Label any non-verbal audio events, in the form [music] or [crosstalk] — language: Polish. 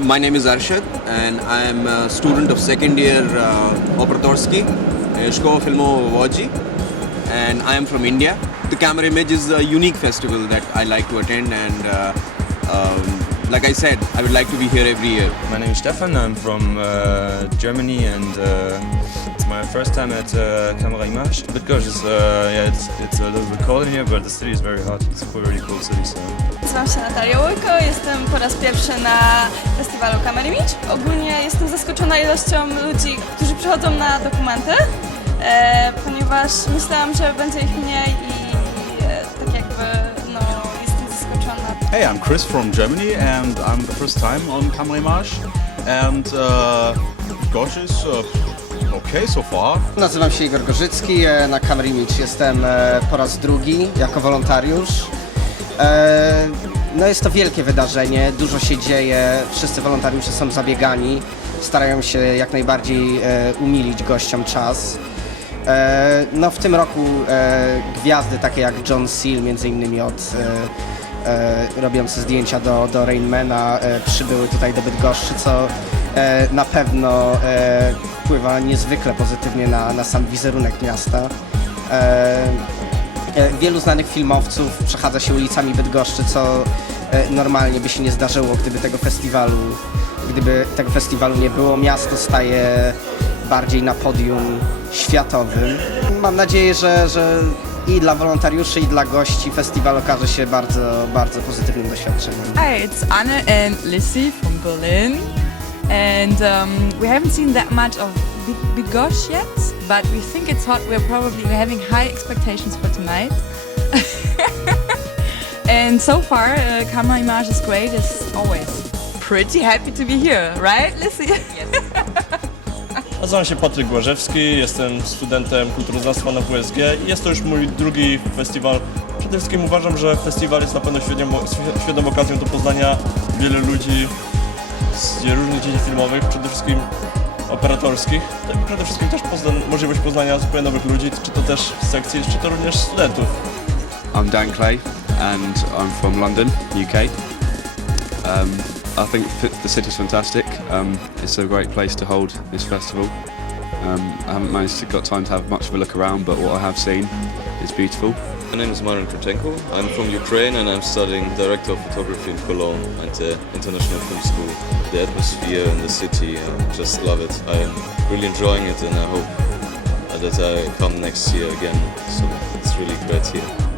My name is Arshad, and I am a student of second year uh, Operatorski, uh, Szkoła Filmowa Łodzi, and I am from India. The Camera Image is a unique festival that I like to attend, and uh, um, like I said, I would like to be here every year. My name is Stefan. I'm from uh, Germany, and uh, it's my first time at uh, Camera Image. Bydgoszcz is uh, yeah, it's it's a little bit cold in here, but the city is very hot. It's a really cool city. So Nazywam się Natalia Łyko, jestem po raz pierwszy na festiwalu Camera Image. Ogólnie jestem zaskoczona ilością ludzi, którzy przychodzą na dokumenty, e, ponieważ myślałam, że będzie ich mniej Hey, I'm Chris from Germany, and I'm the first time on Kamrimage. And uh, gosh, is uh, okay so far. Nazywam się Igor Gorzycki, e, na Camera Image jestem e, po raz drugi jako wolontariusz. E, No jest to wielkie wydarzenie, dużo się dzieje, wszyscy wolontariusze są zabiegani, starają się jak najbardziej e, umilić gościom czas. No w tym roku gwiazdy takie jak John Seal, między innymi od e, robiące zdjęcia do, do Rainmana e, przybyły tutaj do Bydgoszczy, co e, na pewno wpływa niezwykle pozytywnie na, na sam wizerunek miasta. Wielu znanych filmowców przechadza się ulicami Bydgoszczy, co normalnie by się nie zdarzyło, gdyby tego festiwalu, gdyby tego festiwalu nie było. Miasto staje bardziej na podium światowym. Mam nadzieję, że, że i dla wolontariuszy, i dla gości festiwal okaże się bardzo, bardzo pozytywnym doświadczeniem. Hi, it's Anne and Lissy from Berlin. And um, we haven't seen that much of Big- Biggosh yet, but we think it's hot. We're probably we're having high expectations for tonight. [laughs] and so far, uh, Camera Image is great as always. Pretty happy to be here, right, Lissy? [laughs] Nazywam się Patryk Głażewski, jestem studentem kulturoznawstwa na WSG i jest to już mój drugi festiwal. Przede wszystkim uważam, że festiwal jest na pewno świetną, świetną okazją do poznania wielu ludzi z różnych dziedzin filmowych, przede wszystkim operatorskich. Przede wszystkim też pozna, możliwość poznania zupełnie nowych ludzi, czy to też sekcji, czy to również studentów. I'm Dan Clay and I'm from London, UK. Um, I think the city's fantastic. Um, it's a great place to hold this festival. Um, I haven't managed to got time to have much of a look around, but what I have seen is beautiful. My name is Marin Kurchenko. I'm from Ukraine and I'm studying director of photography in Cologne at the International Film School. The atmosphere in the city, I just love it. I'm really enjoying it and I hope that I come next year again. So it's really great here.